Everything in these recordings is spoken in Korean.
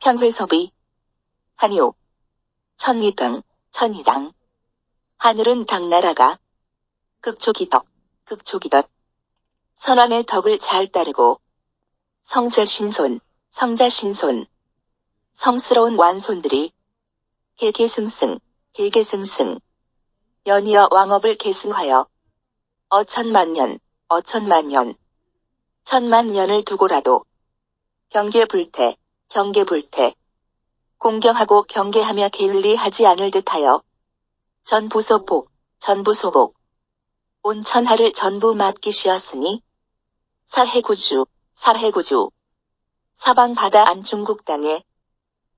평회섭의, 한요, 천리당, 천희당. 하늘은 당나라가, 극초기덕, 극초기덕. 선왕의 덕을 잘 따르고, 성자신손, 성자신손. 성스러운 완손들이, 개개승승, 개개승승. 연이어 왕업을 계승하여, 어천만년, 어천만년. 천만년을 두고라도, 경계불태, 경계불태. 공경하고 경계하며 게을리하지 않을 듯하여, 전부소복, 전부소복. 온 천하를 전부 맡기시었으니, 사해구주, 사해구주. 사방 바다 안중국 땅에,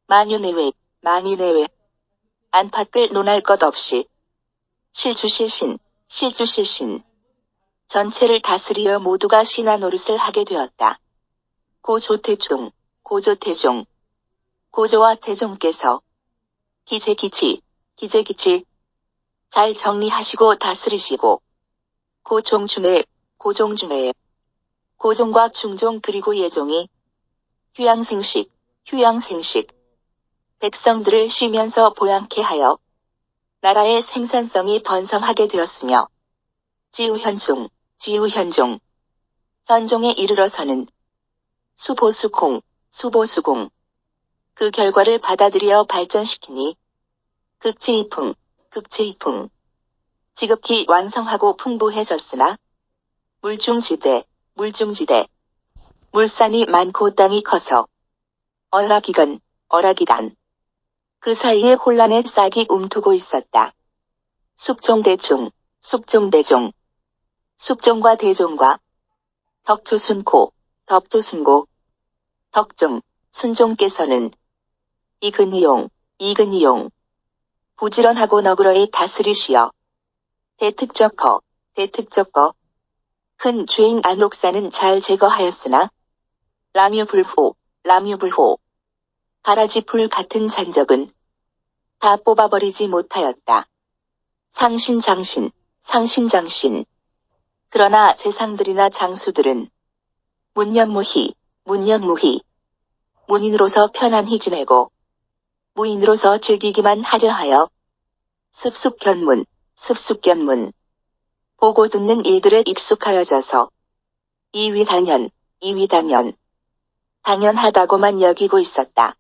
만유내외, 만유내외. 안팎을 논할 것 없이, 실주실신, 실주실신. 전체를 다스리어 모두가 신하 노릇을 하게 되었다. 고조태종, 고조태종. 고조와 태종께서 기재기치, 기재기치. 잘 정리하시고 다스리시고, 고종중에, 고종중에. 고종과 중종 그리고 예종이 휴양생식, 휴양생식. 백성들을 쉬면서 보양케 하여 나라의 생산성이 번성하게 되었으며, 지우현종, 지우현종. 현종에 이르러서는 수보수공, 수보수공. 그 결과를 받아들여 발전시키니, 극치이풍, 극치이풍. 지극히 완성하고 풍부해졌으나, 물중지대, 물중지대. 물산이 많고 땅이 커서, 얼락이건, 얼락이단. 그 사이에 혼란의 싹이 움트고 있었다. 숙종대종, 숙종대종. 숙종과 대종과, 덕조순고, 덕조순고. 덕종, 순종께서는, 이근이용, 이근이용. 부지런하고 너그러이 다스리시어, 대특적거, 대특적거. 큰 죄인 안록사는 잘 제거하였으나, 람유불호, 람유불호. 가라지 불 같은 잔적은 다 뽑아버리지 못하였다. 상신장신, 상신장신. 그러나 재상들이나 장수들은 문연무희, 문연무희. 문인으로서 편안히 지내고 무인으로서 즐기기만 하려 하여 습숙견문, 습숙견문. 보고 듣는 일들에 익숙하여져서 이위당연, 이위당연. 당연하다고만 여기고 있었다.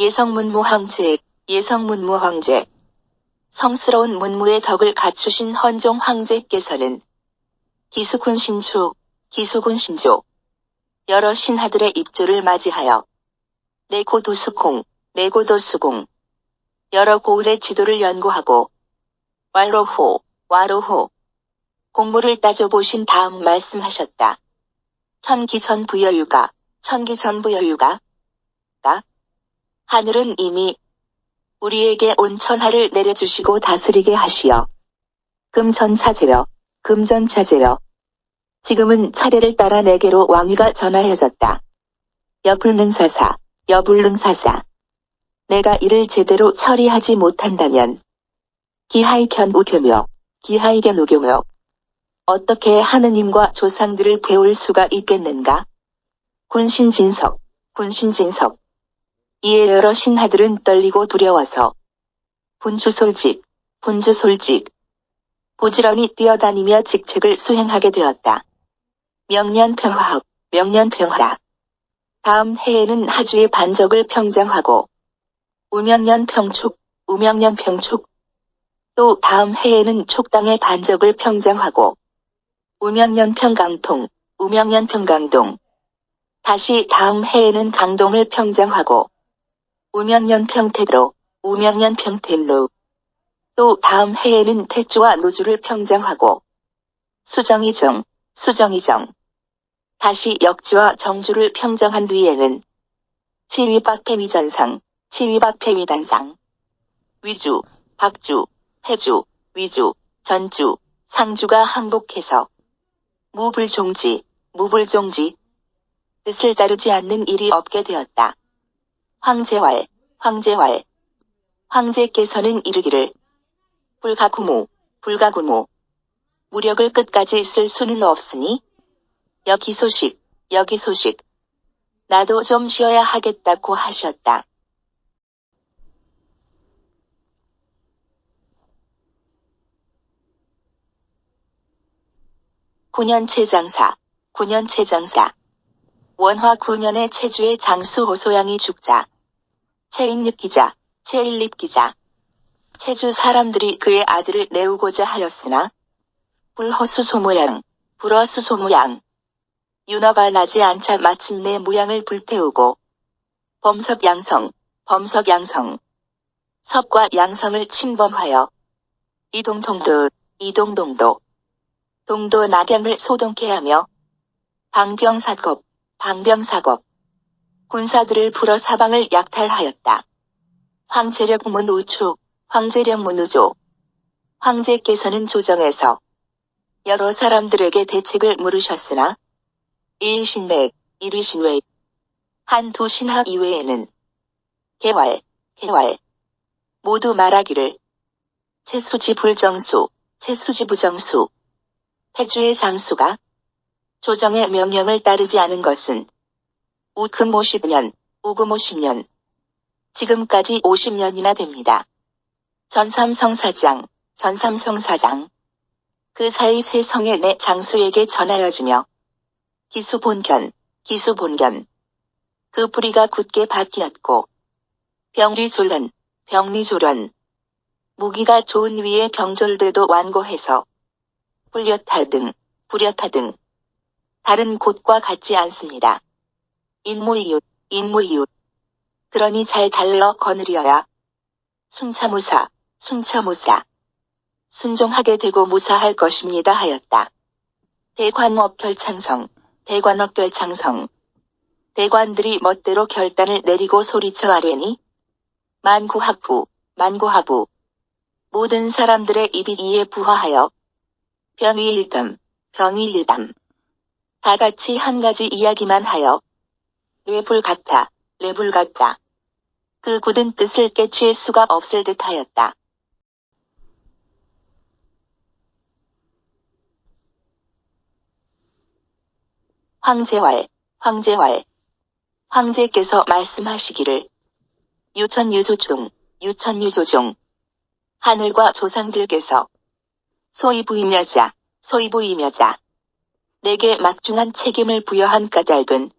예성문무 황제, 예성문무 황제. 성스러운 문무의 덕을 갖추신 헌종 황제께서는 기수군 신조, 기수군 신조. 여러 신하들의 입조를 맞이하여 내고도수공, 내고도수공. 여러 고을의 지도를 연구하고 왈로호, 와로호. 공무를 따져보신 다음 말씀하셨다. 천기전부여유가, 천기전부여유가. 하늘은 이미 우리에게 온 천하를 내려주시고 다스리게 하시어 금전차제여, 금전차제여. 지금은 차례를 따라 내게로 왕위가 전하여졌다. 여불능사사, 여불능사사. 내가 이를 제대로 처리하지 못한다면 기하이견우교묘, 기하이견우교묘. 어떻게 하느님과 조상들을 배울 수가 있겠는가? 군신진석, 군신진석. 이에 여러 신하들은 떨리고 두려워서 분주솔직, 분주솔직. 부지런히 뛰어다니며 직책을 수행하게 되었다. 명년평화학, 명년평화. 다음 해에는 하주의 반적을 평정하고 우명년평축, 우명년평축. 또 다음 해에는 촉당의 반적을 평정하고 우명년평강동, 우명년평강동. 다시 다음 해에는 강동을 평정하고 우명년평택로, 우명년평택로. 또 다음 해에는 택주와 노주를 평정하고 수정이정, 수정이정. 다시 역주와 정주를 평정한 뒤에는 치위박패위전상, 치위박패위단상. 위주, 박주, 해주, 위주, 전주, 상주가 항복해서 무불종지, 무불종지. 뜻을 따르지 않는 일이 없게 되었다. 황제왈, 황제왈. 황제께서는 이르기를 불가구무, 불가구무. 무력을 끝까지 쓸 수는 없으니 여기 소식, 여기 소식. 나도 좀 쉬어야 하겠다고 하셨다. 9년째 장사, 9년째 장사. 원화 9년에 체주의 장수 호소양이 죽자. 최인립 기자, 최일립 기자. 체주 사람들이 그의 아들을 내우고자 하였으나 불허수소모양, 불허수소모양. 윤허가 나지 않자 마침내 무양을 불태우고 범석양성, 범석양성. 섭과 양성을 침범하여 이동동도, 이동동도. 동도 낙양을 소동케 하며 방병사겁, 방병사겁. 군사들을 풀어 사방을 약탈하였다. 황제력 문우축, 황제력 문우조. 황제께서는 조정에서 여러 사람들에게 대책을 물으셨으나 일신맥, 일위신외 한두 신학 이외에는 개활, 개활 모두 말하기를 채수지 불정수, 채수지 부정수. 태주의 장수가 조정의 명령을 따르지 않은 것은 우금 50년, 우금 50년. 지금까지 50년이나 됩니다. 전삼성사장, 전삼성사장. 그 사이 세 성의 내 장수에게 전하여지며 기수본견, 기수본견. 그 뿌리가 굳게 박히었고 병리졸련, 병리졸련. 무기가 좋은 위에 병졸들도 완고해서 불려타 등, 불려타 등. 다른 곳과 같지 않습니다. 인무이웃, 인무이웃. 그러니 잘 달러 거느려야 순차무사, 순차무사. 순종하게 되고 무사할 것입니다 하였다. 대관업 결창성, 대관업 결창성. 대관들이 멋대로 결단을 내리고 소리쳐 아뢰니 만구하부, 만구하부. 모든 사람들의 입이 이에 부화하여 병위일담, 병위일담. 다 같이 한 가지 이야기만 하여 뇌불 같다, 뇌불 같다. 그 굳은 뜻을 깨칠 수가 없을 듯하였다. 황제왈, 황제왈. 황제께서 말씀하시기를 유천유조종, 유천유조종. 하늘과 조상들께서 소이부임여자, 소이부임여자. 내게 막중한 책임을 부여한 까닭은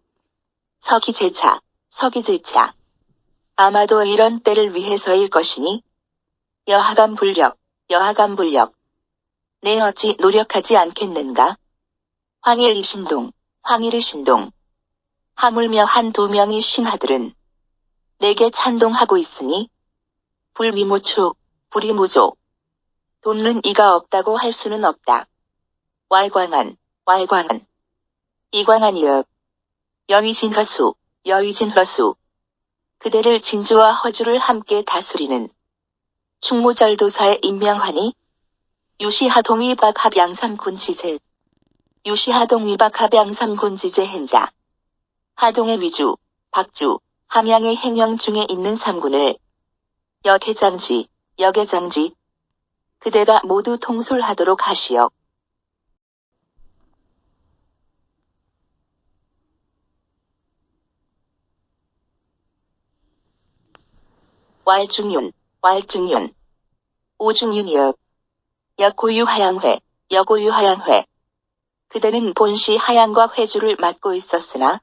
서기제차, 서기제차. 아마도 이런 때를 위해서일 것이니 여하간 불력, 여하간 불력. 내 어찌 노력하지 않겠는가? 황일 이신동, 황일 이신동. 하물며 한두 명의 신하들은 내게 찬동하고 있으니 불미무추, 불이무조. 돕는 이가 없다고 할 수는 없다. 왈광한, 왈광한. 이광한이여. 여위진허수, 여위진허수. 그대를 진주와 허주를 함께 다스리는 충무절도사에 임명하니 유시하동위 박합양삼군지제. 유시하동위 박합양삼군지제 행자. 하동의 위주, 박주, 함양의 행영 중에 있는 3군을 여계장지, 여계장지. 그대가 모두 통솔하도록 하시오. 왈중윤, 왈중윤. 오중윤이여. 여고유하양회, 여고유하양회. 그대는 본시 하양과 회주를 맡고 있었으나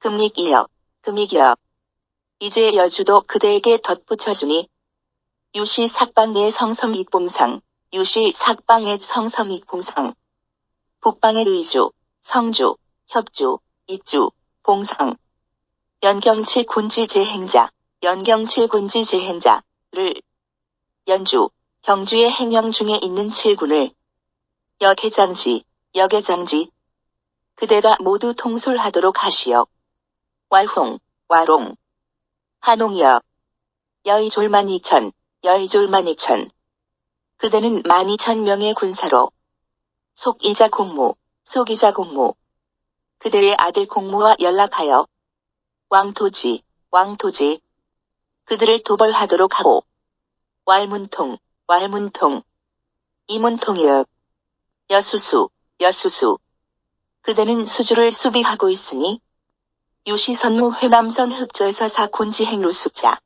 금익이여, 금익이여. 이제 여주도 그대에게 덧붙여주니 유시 삭방의 성섬익봉상, 유시 삭방의 성섬익봉상. 북방의 의주, 성주, 협주, 입주, 봉상. 연경칠 군지 재행자, 연경칠 군지 재행자를 연주, 경주의 행영 중에 있는 7군을 여계장지, 여계장지. 그대가 모두 통솔하도록 하시오. 왈홍, 와롱. 한홍이여. 여의졸만이천, 여의졸만이천. 그대는 12,000명의 군사로 속이자 공무, 속이자 공무. 그들의 아들 공무와 연락하여 왕토지, 왕토지, 그들을 도벌하도록 하고 왈문통, 왈문통, 이문통이여, 여수수, 여수수, 그대는 수주를 수비하고 있으니 유시선무 회남선 흑절서 사군지 행루수자,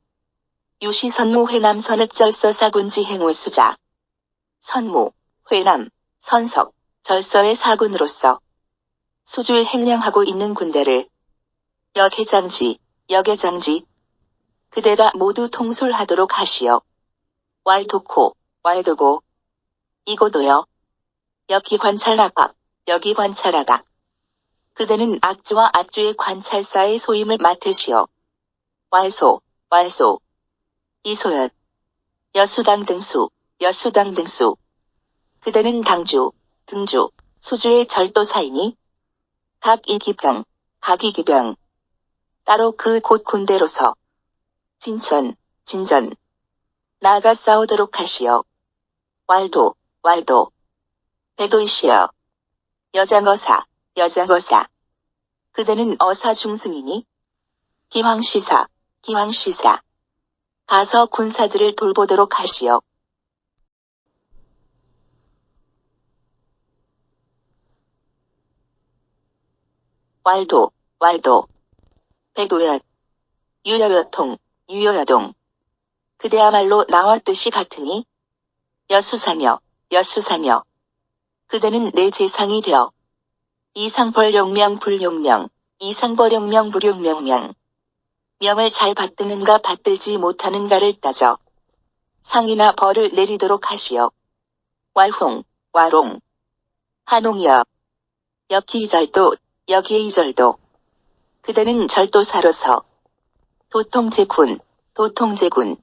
유시선무 회남선 흑절서 사군지 행울수자, 선무, 회남, 선석, 절서의 사군으로서 수주에 행령하고 있는 군대를 역해장지, 역해장지, 그대가 모두 통솔하도록 하시오. 왈도코, 왈도고, 이고도여, 여기 관찰하각, 여기 관찰하각. 그대는 악주와 악주의 관찰사의 소임을 맡으시오. 왈소, 왈소, 이소연, 여수당 등수, 여수당 등수. 그대는 당주, 등주, 수주의 절도사이니 각 이기병, 각 이기병. 따로 그 곳 군대로서 진천, 진전, 나아가 싸우도록 하시오. 왈도, 왈도, 백도이시여, 여장어사, 여장어사. 그대는 어사 중승이니 기황시사, 기황시사. 가서 군사들을 돌보도록 하시오. 왈도, 왈도, 백도연, 유여여통, 유여여동. 그대야말로 나와 뜻이 같으니 여수사며, 여수사며. 그대는 내 재상이 되어 이상벌용명 불용명, 이상벌용명 불용명명. 명을 잘 받드는가 받들지 못하는가를 따져 상이나 벌을 내리도록 하시오. 왈홍, 와롱, 한홍이여, 여기이절도, 여기이절도. 그대는 절도사로서 도통제군, 도통제군,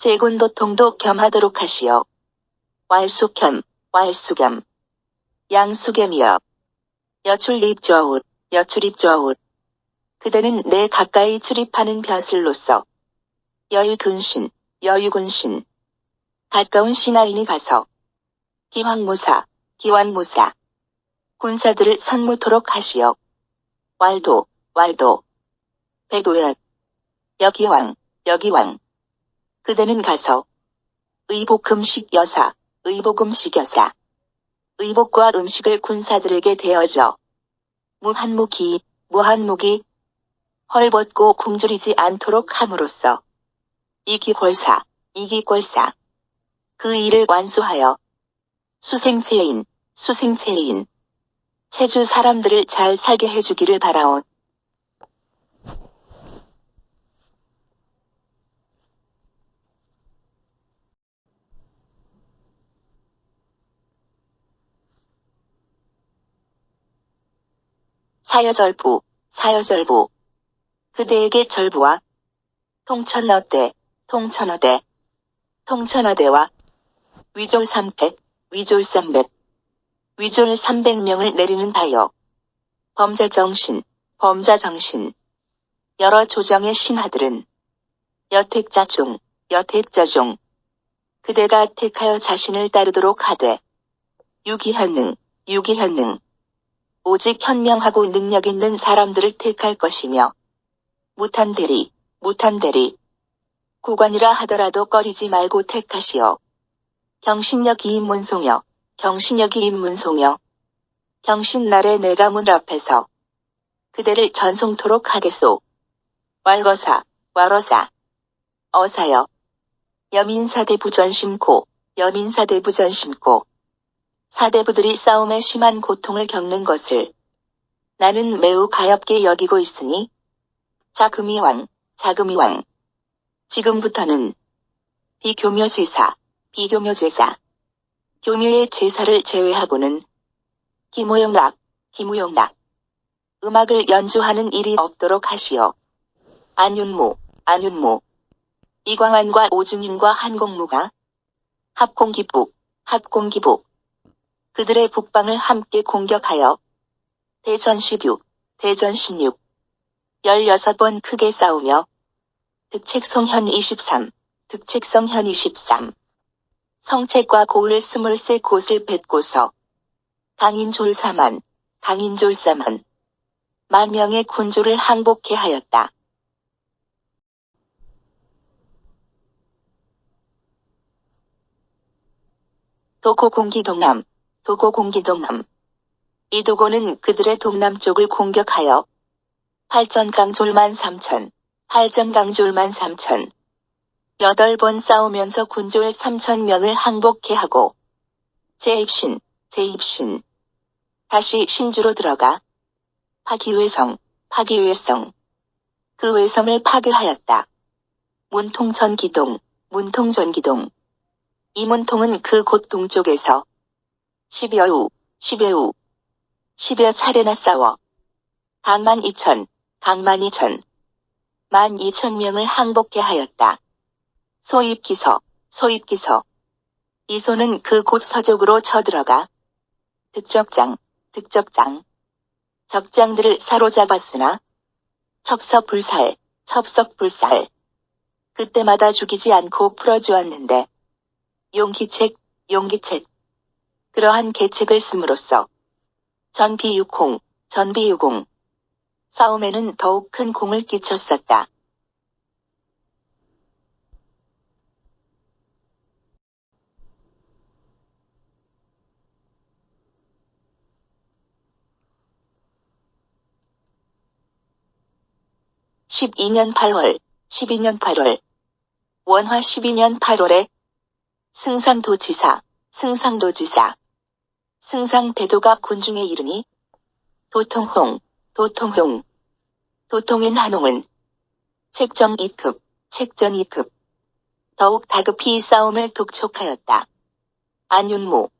제군도통도 겸하도록 하시오. 왈수겸, 왈수겸, 양수겸이여, 여출입좌웃, 여출입좌웃. 그대는 내 가까이 출입하는 벼슬로서 여유근신, 여유근신. 가까운 신하인이 가서 기황무사, 기완무사. 군사들을 선무토록 하시오. 왈도, 왈도, 백도연, 여기왕, 여기왕. 그대는 가서 의복음식 여사, 의복음식 여사. 의복과 음식을 군사들에게 대어줘 무한무기, 무한무기, 헐벗고 굶주리지 않도록 함으로써 이기골사, 이기골사. 그 일을 완수하여 수생체인, 수생체인. 체주 사람들을 잘 살게 해주기를 바라온. 사여절부, 사여절부. 그대에게 절부와 통천어대, 통천어대, 통천어대와 위졸 300, 위졸 300, 위졸 300명을 내리는 바요. 범자정신, 범자정신. 여러 조정의 신하들은 여택자중, 여택자중. 그대가 택하여 자신을 따르도록 하되 유기현능, 유기현능. 오직 현명하고 능력 있는 사람들을 택할 것이며 무탄대리, 무탄대리. 고관이라 하더라도 꺼리지 말고 택하시오. 경신여기 임문송여, 경신여기 임문송여. 경신날에 내가 문 앞에서 그대를 전송토록 하겠소. 왈거사, 왈어사, 어사여. 여민사대부 전심코, 여민사대부 전심코. 사대부들이 싸움에 심한 고통을 겪는 것을 나는 매우 가엾게 여기고 있으니 자금이왕, 자금이왕. 지금부터는 비교묘제사, 비교묘제사. 교묘의 제사를 제외하고는 기무용락, 기무용락. 음악을 연주하는 일이 없도록 하시오. 안윤무, 안윤무. 이광환과 오준윤과 한공무가 합공기북, 합공기북. 그들의 북방을 함께 공격하여 대전 16, 대전 16. 16번 크게 싸우며 득책성현 23, 득책성현 23. 성책과 고을 23곳을 뱉고서 강인졸사만, 강인졸사만. 만 명의 군주를 항복케 하였다. 도고공기 동남, 도고공기 동남. 이 도고는 그들의 동남쪽을 공격하여 팔전강졸만 3천, 팔전강졸만 3천. 8번 싸우면서 군졸 3,000명을 항복케 하고 재입신, 다시 신주로 들어가 파기외성, 그 외성을 파괴하였다. 문통전기동, 이 문통은 그 곧 동쪽에서 10여 차례나 싸워 강만 2천, 12,000명을 항복케 하였다. 소입기서. 이소는 그 곧 서쪽으로 쳐들어가 득적장, 적장들을 사로잡았으나 첩석불살, 그때마다 죽이지 않고 풀어주었는데 용기책, 그러한 계책을 씀으로써 전비유공, 싸움에는 더욱 큰 공을 끼쳤었다. (12년 8월) 원화 12년 8월에 승상도지사 승상배도가 군중에 이르니 도통인 한홍은 책전 2급 더욱 다급히 싸움을 독촉하였다. 안윤모,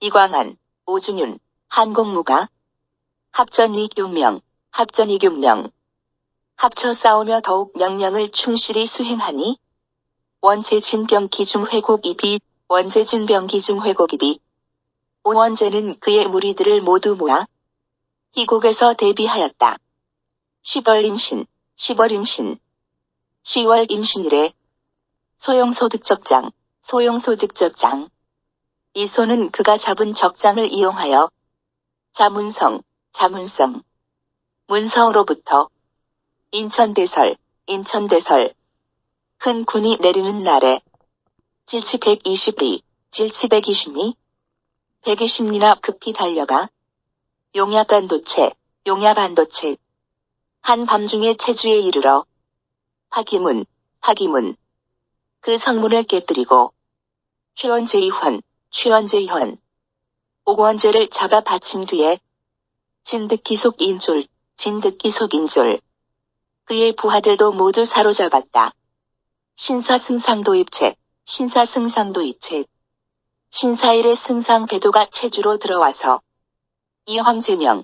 이광한, 오중윤, 한공무가 합전이 6명 합쳐 싸우며 더욱 명령을 충실히 수행하니 원제진병 기중회곡입이 오원제는 그의 무리들을 모두 모아 희곡에서 대비하였다. 10월 임신일에 소용소득적장 이소는 그가 잡은 적장을 이용하여 자문성 문서로부터 인천대설 큰 군이 내리는 날에 질치 120리 120리나 급히 달려가 용야반도체 한밤중에 체주에 이르러 파기문 그 성문을 깨뜨리고 최원제현 오원제를 잡아 바친 뒤에 진득기속 인졸 그의 부하들도 모두 사로잡았다. 신사일의 승상배도가 체주로 들어와서 이황제명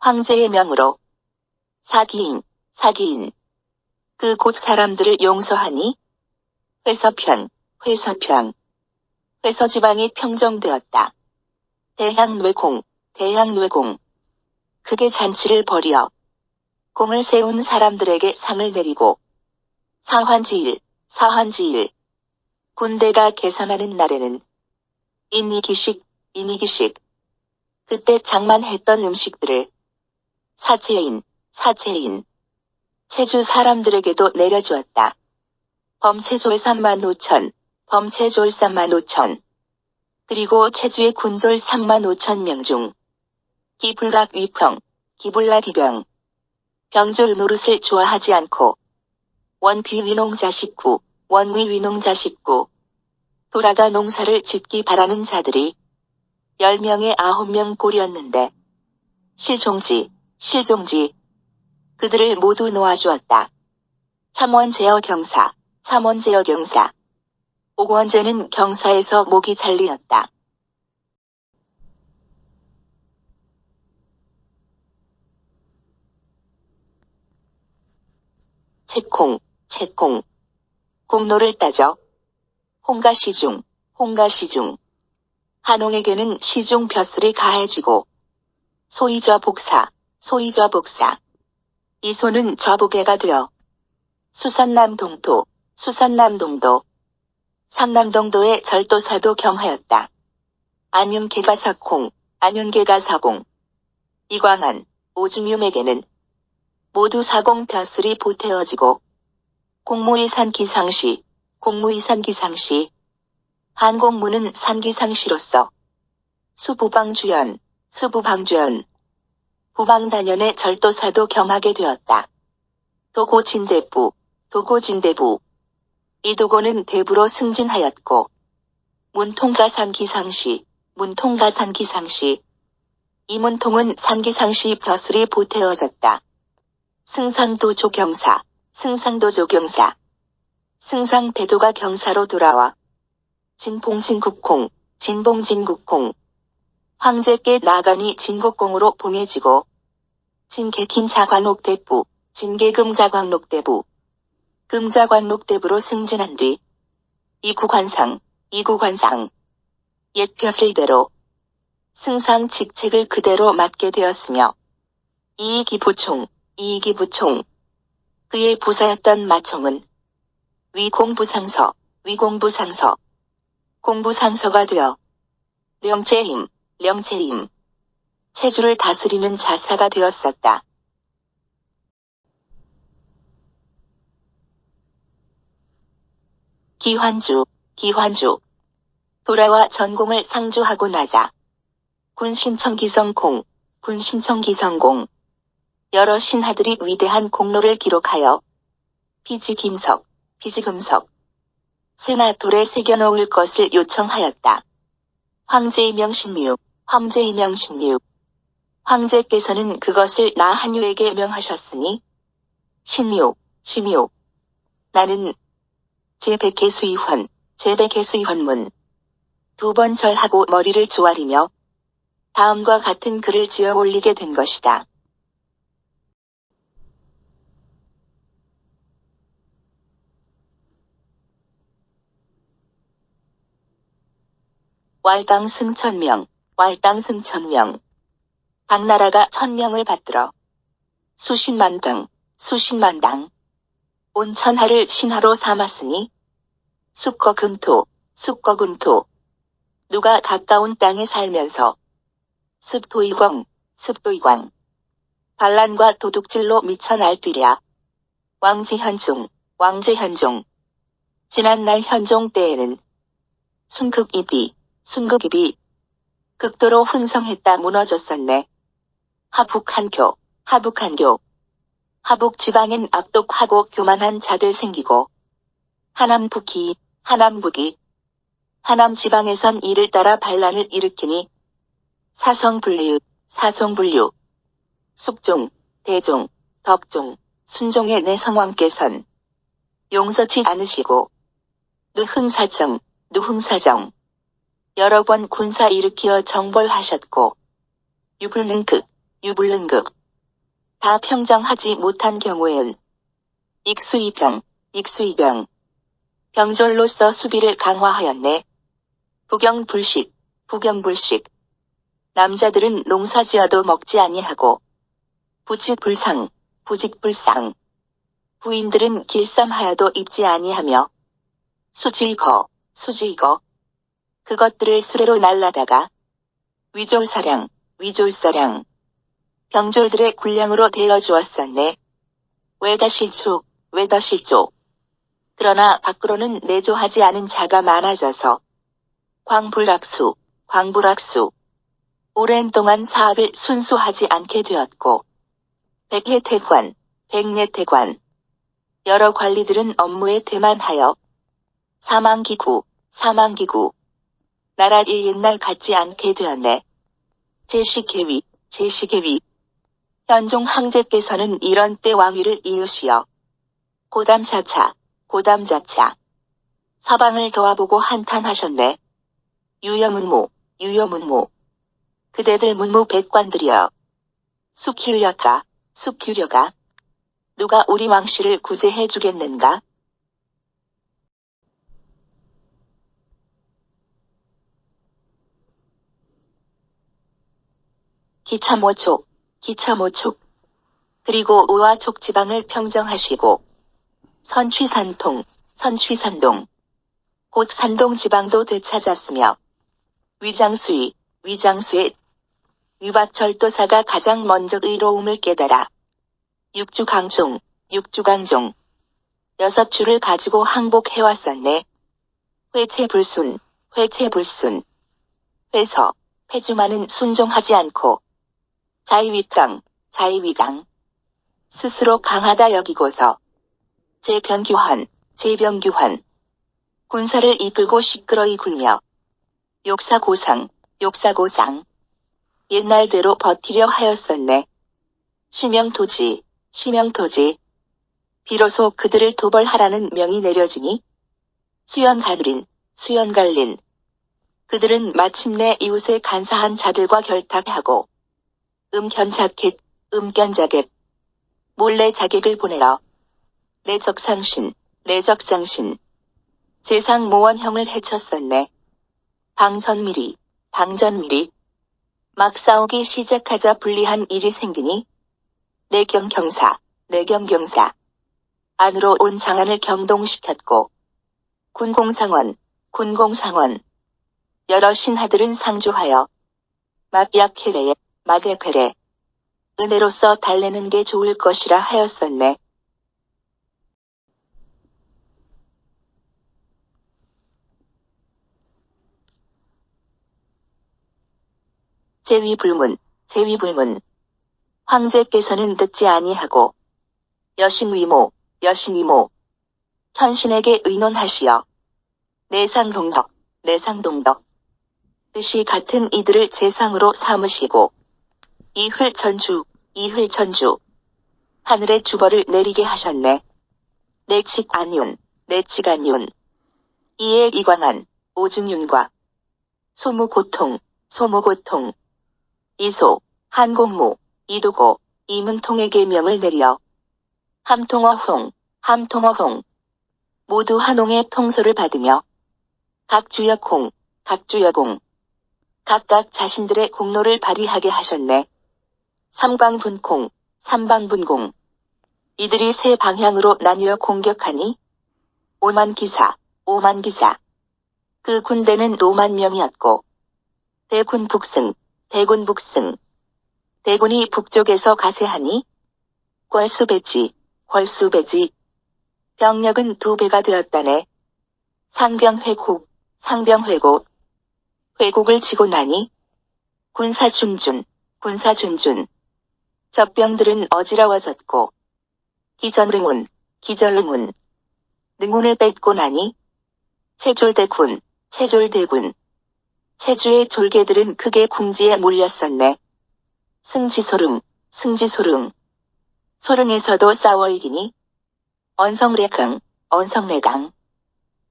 황제의 명으로 사기인 그 곧 사람들을 용서하니 회서지방이 평정되었다. 대향뇌공 크게 잔치를 벌여 공을 세운 사람들에게 상을 내리고 사환지일 군대가 개선하는 날에는 인이기식 그때 장만했던 음식들을 사체인 체주 사람들에게도 내려주었다. 범체졸 35,000 그리고 체주의 군졸 35,000명 중 기불라디병 병졸 노릇을 좋아하지 않고 원위 위농자 19 돌아가 농사를 짓기 바라는 자들이 10명에 9명 꼴이었는데 실종지 그들을 모두 놓아주었다. 참원제어 경사 오원제는 경사에서 목이 잘리었다. 채콩 공로를 따져 홍가시중 한홍에게는 시중 벼슬이 가해지고 소이좌 복사 이소는 좌복애가 되어 수산남동도 상남동도의 절도사도 겸하였다. 안윤계가 사공 이광한, 오중윰에게는 모두 사공벼슬이 보태어지고 공무이산 기상시, 공무이산 기상시, 한공무는 산기상시로서 수부방주연, 수부방주연, 부방단연의 절도사도 겸하게 되었다. 도고진대부, 도고진대부. 이 도고는 대부로 승진하였고 문통가산기상시, 문통가산기상시. 이 문통은 산기상시 벼슬이 보태어졌다. 승상도조 경사, 승상도조 경사. 승상배도가 경사로 돌아와 진봉진국공, 진봉진국공. 황제께 나간이 진국공으로 봉해지고 진개김자관록대부, 진개금자관록대부, 금자관록대부로 승진한 뒤 이구관상, 이구관상. 옛 벼슬대로 승상 직책을 그대로 맡게 되었으며 이기부총, 이기부총. 그의 부사였던 마총은 위공부상서, 위공부상서, 공부상서가 되어 령체임, 령체임. 체주를 다스리는 자사가 되었었다. 기환주, 기환주. 돌아와 전공을 상주하고 나자 군신청기성공, 군신청기성공. 여러 신하들이 위대한 공로를 기록하여 비지김석, 비지금석, 세나돌에 새겨놓을 것을 요청하였다. 황제의 명신묘, 황제의 명신묘. 황제께서는 그것을 나 한유에게 명하셨으니 신묘, 신묘. 나는 제100개수의환, 제100개수의환문. 2번 절하고 머리를 조아리며 다음과 같은 글을 지어 올리게 된 것이다. 왈당 승천명, 왈당 승천명. 당나라가 1000명을 받들어 수십만 당, 수십만 당. 온 천하를 신하로 삼았으니 숲거금토, 숲거금토. 누가 가까운 땅에 살면서 습도이광, 습도이광. 반란과 도둑질로 미쳐 날뛰랴. 왕제현종, 왕제현종. 지난날 현종 때에는 순극입이, 순극입이 극도로 흥성했다 무너졌었네. 하북한교, 하북한교. 하북 지방엔 악독하고 교만한 자들 생기고 하남북이, 하남북이. 하남 지방에선 이를 따라 반란을 일으키니 사성분류, 사성분류. 숙종, 대종, 덕종, 순종의 내성왕께선 용서치 않으시고 누흥사정, 누흥사정. 여러 번 군사 일으키어 정벌하셨고 유불능극, 유불능극. 다 평정하지 못한 경우엔 익수이병, 익수이병. 병졸로서 수비를 강화하였네. 부경불식, 부경불식. 남자들은 농사지어도 먹지 아니하고 부직불상, 부직불상. 부인들은 길쌈하여도 입지 아니하며 수질거, 수질거. 그것들을 수레로 날라다가 위졸사량, 위졸사량. 병졸들의 군량으로 대어주었었네. 외다실족, 외다실족. 그러나 밖으로는 내조하지 않은 자가 많아져서 광불악수, 광불악수. 오랜 동안 사업을 순수하지 않게 되었고 백예태관, 백예태관. 여러 관리들은 업무에 대만하여 사망기구, 사망기구. 나라의 옛날 같지 않게 되었네. 제시계위, 제시계위. 현종 황제께서는 이런 때 왕위를 이으시어 고담자차, 고담자차. 서방을 도와보고 한탄하셨네. 유여문무, 유여문무. 그대들 문무 백관들이여. 숙휴려가, 숙휴려가. 누가 우리 왕씨를 구제해 주겠는가? 기차모촉, 기차모촉. 그리고 우와촉 지방을 평정하시고 선취산통, 선취산동. 곧 산동 지방도 되찾았으며 위장수의, 위장수의 유박철도사가 가장 먼저 의로움을 깨달아 육주강종, 육주강종 6주를 가지고 항복해왔었네. 회체불순, 회체불순. 회서, 회주만은 순종하지 않고 자의위강, 자의위강. 스스로 강하다 여기고서 제병규환, 제병규환. 군사를 이끌고 시끄러이 굴며 욕사고상, 욕사고상. 옛날대로 버티려 하였었네. 시명토지, 시명토지. 비로소 그들을 도벌하라는 명이 내려지니 수연갈린, 수연갈린. 그들은 마침내 이웃의 간사한 자들과 결탁하고 음견자켓, 음견자켓. 몰래 자객을 보내어 내적상신, 내적상신. 재상 모원형을 해쳤었네. 방전미리, 방전미리. 막 싸우기 시작하자 불리한 일이 생기니 내경경사, 내경경사. 안으로 온 장안을 경동시켰고 군공상원, 군공상원. 여러 신하들은 상주하여 막약회례에, 막약회례. 은혜로서 달래는 게 좋을 것이라 하였었네. 제위불문, 제위불문. 황제께서는 듣지 아니하고 여신위모, 여신위모. 천신에게 의논하시어 내상동덕, 내상동덕. 뜻이 같은 이들을 제상으로 삼으시고 이흘전주, 이흘전주. 하늘의 주벌을 내리게 하셨네. 내칙안윤, 내칙안윤. 이에 이광한, 오증윤과 소무고통, 소무고통. 이소, 한공무, 이도고, 이문통에게 명을 내려 함통어홍, 함통어홍. 모두 한홍의 통솔을 받으며 각주여공, 각주여공. 각각 자신들의 공로를 발휘하게 하셨네. 삼방분공, 삼방분공. 이들이 세 방향으로 나뉘어 공격하니 5만 기사, 5만 기사. 그 군대는 5만 명이었고 대군 북승, 대군 북승. 대군이 북쪽에서 가세하니 궐수배지, 궐수배지. 병력은 2배가 되었다네. 상병회곡, 상병회곡. 회곡을 치고 나니 군사준준, 군사준준. 적병들은 어지러워졌고 기전릉운, 기전릉운. 능운을 뺏고 나니 체졸대군, 체졸대군. 체주의 졸개들은 크게 궁지에 몰렸었네. 승지소릉, 승지소릉. 소릉에서도 싸워 이기니 언성래강, 언성래강.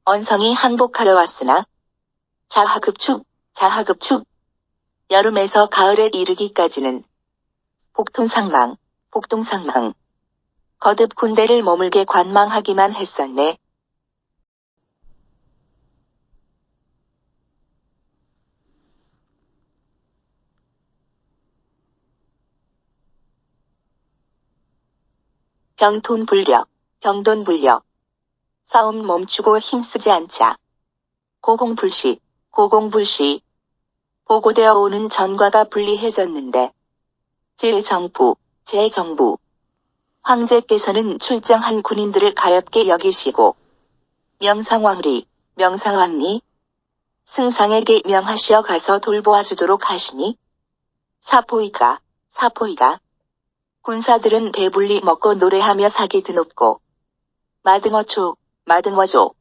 언성이 항복하러 왔으나 자하급축, 자하급축. 여름에서 가을에 이르기까지는 복통상망, 복통상망. 거듭 군대를 머물게 관망하기만 했었네. 병톤불력, 병돈불력. 싸움 멈추고 힘쓰지 않자. 고공불시, 고공불시. 보고되어 오는 전과가 불리해졌는데 제정부, 제정부. 황제께서는 출정한 군인들을 가엾게 여기시고 명상왕리, 명상왕리. 승상에게 명하시어 가서 돌보아주도록 하시니 사포이가, 사포이가. 군사들은 배불리 먹고 노래하며 사기 드높고 마등어초, 마등어조.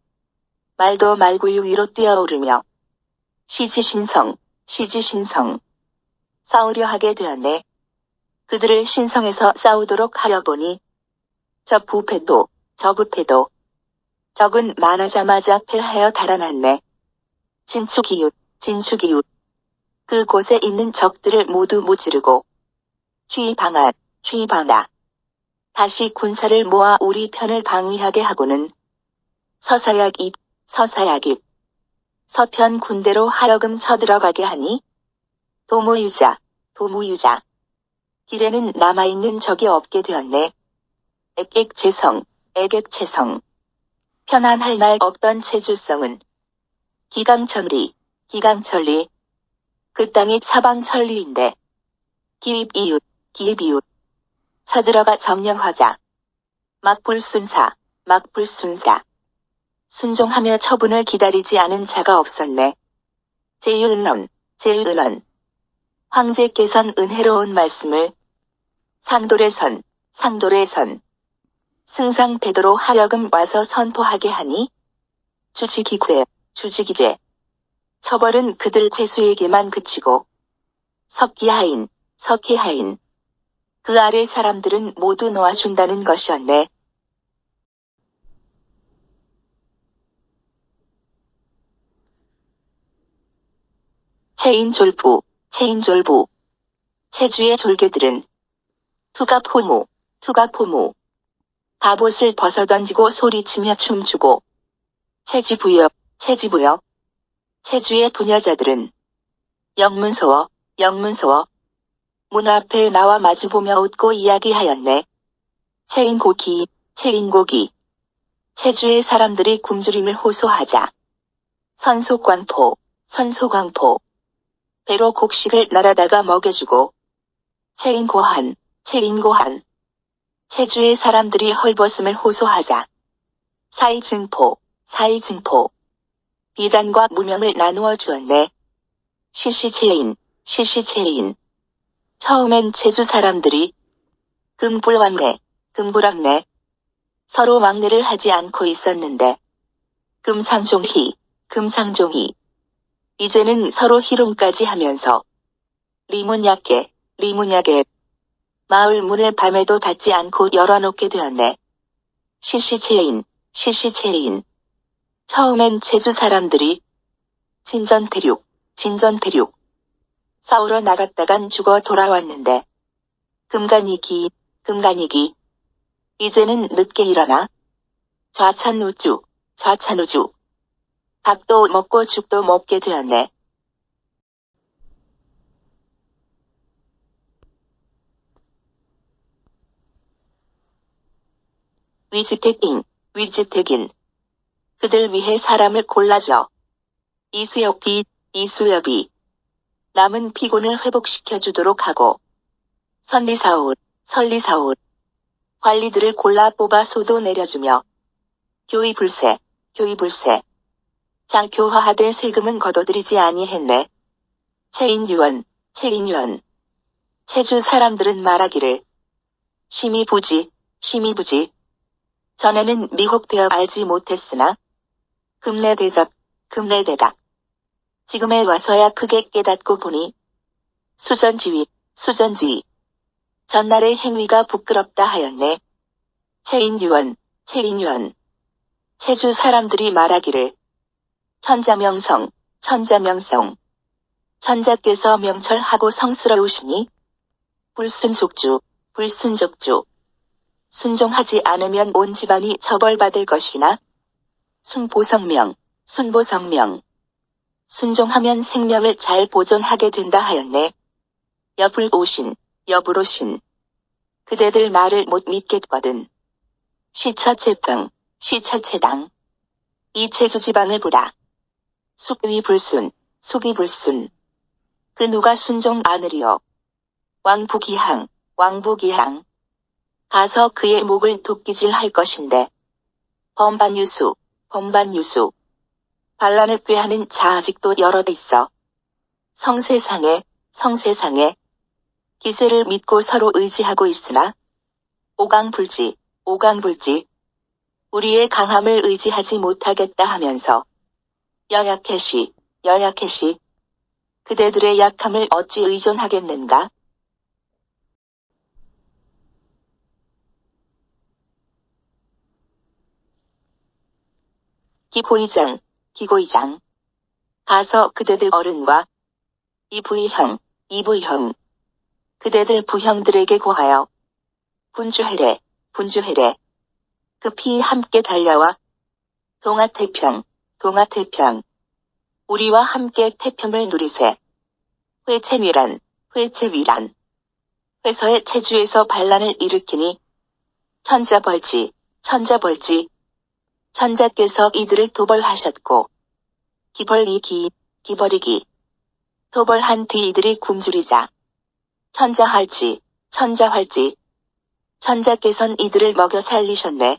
말도 말구유 위로 뛰어오르며 시지신성, 시지신성. 싸우려 하게 되었네. 그들을 신성에서 싸우도록 하려 보니 저 부패도, 저 부패도. 적은 많아자마자 패하여 달아났네. 진축이웃, 진축이웃. 그곳에 있는 적들을 모두 무찌르고 취방한, 취방하. 다시 군사를 모아 우리 편을 방위하게 하고는 서사약입, 서사약입. 서편 군대로 하여금 쳐들어가게 하니 도무유자, 도무유자. 길에는 남아있는 적이 없게 되었네. 액액체성, 액액체성. 편안할 날 없던 체주성은 기강천리, 기강천리. 그 땅이 사방천리인데 기입이웃, 기입이웃. 서들어가 점령하자. 막불순사, 막불순사. 순종하며 처분을 기다리지 않은 자가 없었네. 제유은언, 제유은언. 황제께선 은혜로운 말씀을 상돌의 선. 승상 베드로 하여금 와서 선포하게 하니 주지기되. 처벌은 그들 괴수에게만 그치고 석기하인. 그 아래 사람들은 모두 놓아준다는 것이었네. 체인졸부. 체주의 졸개들은 투갑호무. 갑옷을 벗어던지고 소리치며 춤추고 체지부여. 체주의 부녀자들은 영문소어. 문 앞에 나와 마주보며 웃고 이야기하였네. 체인고기. 체주의 사람들이 굶주림을 호소하자. 선소광포. 배로 곡식을 날아다가 먹여주고 체인고한. 체주의 사람들이 헐벗음을 호소하자. 사이증포. 비단과 무명을 나누어 주었네. 시시체인. 처음엔 제주 사람들이 금불왕래. 서로 왕래를 하지 않고 있었는데 금상종희. 이제는 서로 희롱까지 하면서 리문야게. 마을 문을 밤에도 닫지 않고 열어놓게 되었네. 시시체인. 처음엔 제주 사람들이 진전태륙. 싸우러 나갔다간 죽어 돌아왔는데 금간이기. 이제는 늦게 일어나 좌찬우주. 밥도 먹고 죽도 먹게 되었네. 위지택인. 그들 위해 사람을 골라줘. 이수엽이 남은 피곤을 회복시켜 주도록 하고 설리사울. 관리들을 골라 뽑아 소도 내려주며 교의불세. 장교화하되 세금은 거둬들이지 아니했네. 체인유언. 체주 사람들은 말하기를 심의부지. 전에는 미혹되어 알지 못했으나 금내대답. 지금에 와서야 크게 깨닫고 보니 수전지위. 전날의 행위가 부끄럽다 하였네. 체인유언. 체주 사람들이 말하기를 천자명성. 천자께서 명철하고 성스러우시니 불순족주. 순종하지 않으면 온 집안이 처벌받을 것이나 순보성명. 순종하면 생명을 잘 보존하게 된다 하였네. 여불오신. 그대들 말을 못 믿겠거든. 시처체당. 이 제주 지방을 보라. 숙위 불순. 그 누가 순종 안으리요. 왕부기항. 가서 그의 목을 도끼질 할 것인데. 범반유수. 반란을 꾀하는 자 아직도 여럿 있어. 성세상에. 기세를 믿고 서로 의지하고 있으나 오강불지. 우리의 강함을 의지하지 못하겠다 하면서 여야캐시. 그대들의 약함을 어찌 의존하겠는가? 기고이장. 가서 그대들 어른과 이부형. 그대들 부형들에게 고하여 분주해래. 급히 함께 달려와 동아태평. 우리와 함께 태평을 누리세. 회체위란. 회서의 체주에서 반란을 일으키니 천자벌지. 천자께서 이들을 도벌하셨고 기벌이기. 도벌한 뒤 이들이 굶주리자 천자할지, 천자활지. 천자께선 이들을 먹여 살리셨네.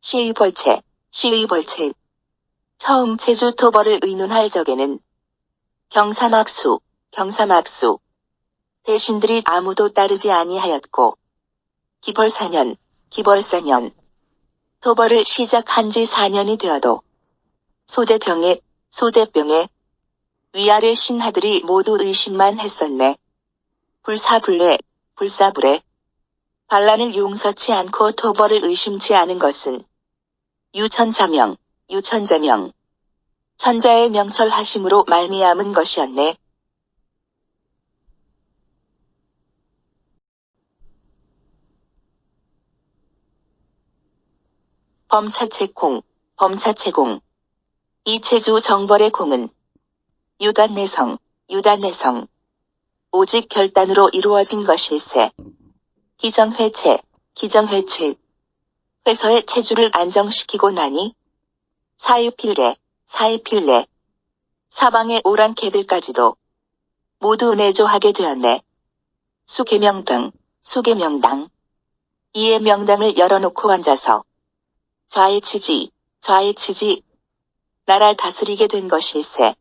시의벌체, 시의벌체. 처음 제주 토벌을 의논할 적에는 경사막수, 경사막수. 대신들이 아무도 따르지 아니하였고 기벌4년, 기벌4년. 토벌을 시작한 지 4년이 되어도 소대병에, 소대병에 위아래 신하들이 모두 의심만 했었네. 불사불례, 불사불례. 반란을 용서치 않고 토벌을 의심치 않은 것은 유천자명, 유천자명. 천자의 명철하심으로 말미암은 것이었네. 범차체공, 범차체공. 이 체주 정벌의 공은 유단내성, 유단내성. 오직 결단으로 이루어진 것일세. 기정회체, 기정회체. 회서의 체주를 안정시키고 나니 사유필례, 사유필례. 사방의 오랑캐들까지도 모두 내조하게 되었네. 수계명당, 수계명당. 이에 명당을 열어놓고 앉아서 좌의치지, 좌의치지. 나라 다스리게 된 것일세.